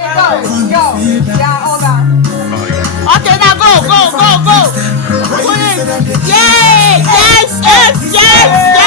Yeah, all that. Okay, now go. Win. Yay! Yes, yes, yes,